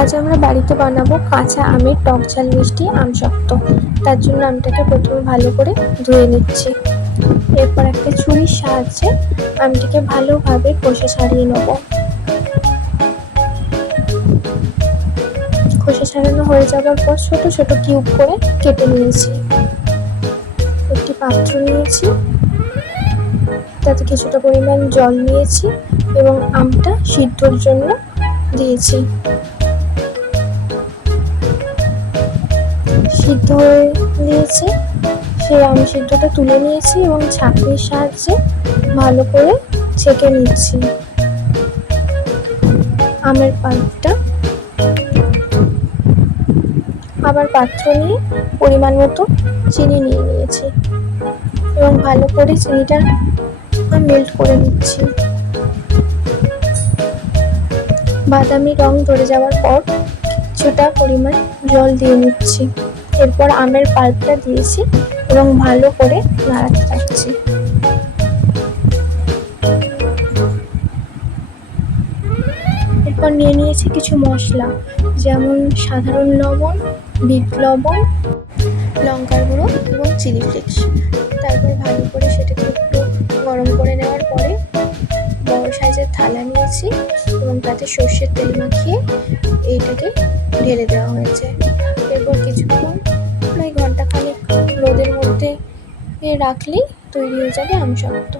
আজ আমরা বাড়িতে বানাবো কাঁচা আমের টক ঝাল মিষ্টি আমসত্ত্ব। তার জন্য আমটাকে প্রথমে ভালো করে ধুয়ে নিচ্ছি। এরপর একটা ছুরির সাহায্যে আমটিকে ভালোভাবে খোসা ছাড়িয়ে নেব। খোসা ছাড়ানো হয়ে যাওয়ার পর ছোট ছোট কিউব করে কেটে নিয়েছি। একটি পাত্র নিয়েছি, তাতে কিছুটা পরিমাণ জল নিয়েছি এবং আমটা সিদ্ধর জন্য দিয়েছি। সিদ্ধ হয়ে নিয়েছে, সেই আম সিদ্ধটা তুলে নিয়েছি এবং ছাঁকনির সাহায্যে ভালো করে ছেঁকে নিচ্ছি আমের পাল্পটা। আবার পাত্র নিয়ে পরিমাণ মতো চিনি নিয়ে নিয়েছি এবং ভালো করে চিনিটা মেল্ট করে নিচ্ছি। বাদামি রং ধরে যাওয়ার পর কিছুটা পরিমাণ জল দিয়ে নিচ্ছি। এরপর আমের পাল্পটা দিয়েছি এবং ভালো করে নাড়াতে থাকছি। এরপর নিয়ে নিয়েছি কিছু মশলা, যেমন সাধারণ লবণ, বিট লবণ, লঙ্কার গুঁড়ো এবং চিলি ফ্লেক্স। তারপর ভালো করে সেটাকে একটু গরম করে নেওয়ার পরে বড় সাইজের থালা নিয়েছি এবং তাতে সর্ষের তেল মাখিয়ে এইটাকে ঢেলে দেওয়া হয়েছে। এরপর কিছুক্ষণ প্রায় ঘন্টাখানেক রোদের মধ্যে রাখলেই তৈরি হয়ে যাবে আমসত্ত্ব।